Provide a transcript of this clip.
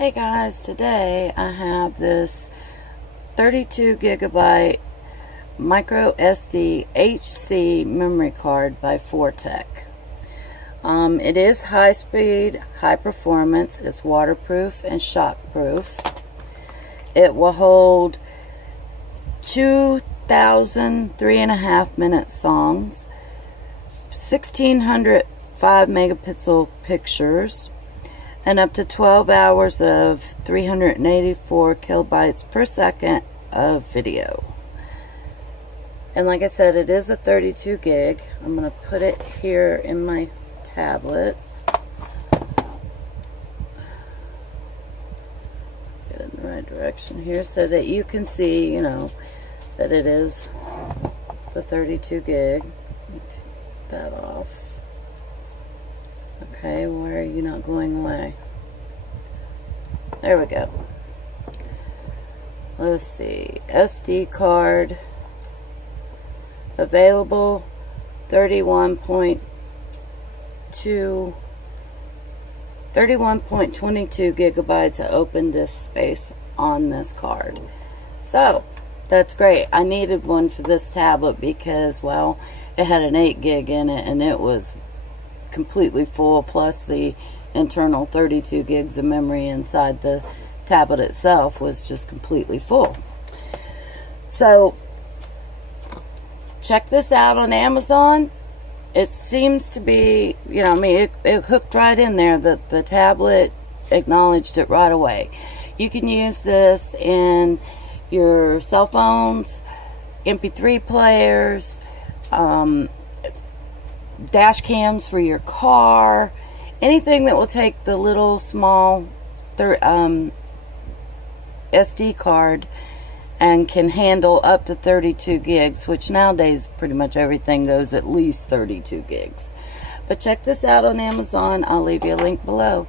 Hey guys, today I have this 32 gigabyte micro SD HC memory card by Fortec. It is high speed, high performance, it's waterproof and shockproof. It will hold 2,000 3.5-minute songs, 1,600 5 megapixel pictures, and up to 12 hours of 384 kilobytes per second of video. And like I said, it is a 32 gig. I'm going to put it here in my tablet. Get it in the right direction here so that you can see, that it is the 32 gig. Let me take that off. Okay, why are you not going away? There we go. Let's see. SD card available 31.22 gigabytes of open disk space on this card. So that's great. I needed one for this tablet because, well, it had an 8 gig in it and it was completely full, plus the internal 32 gigs of memory inside the tablet itself was just completely full. So check this out on Amazon. It seems to be, it hooked right in there. The tablet acknowledged it right away. You can use this in your cell phones, MP3 players, dash cams for your car, anything that will take the little small SD card and can handle up to 32 gigs, which nowadays pretty much everything goes at least 32 gigs. But check this out on Amazon. I'll leave you a link below.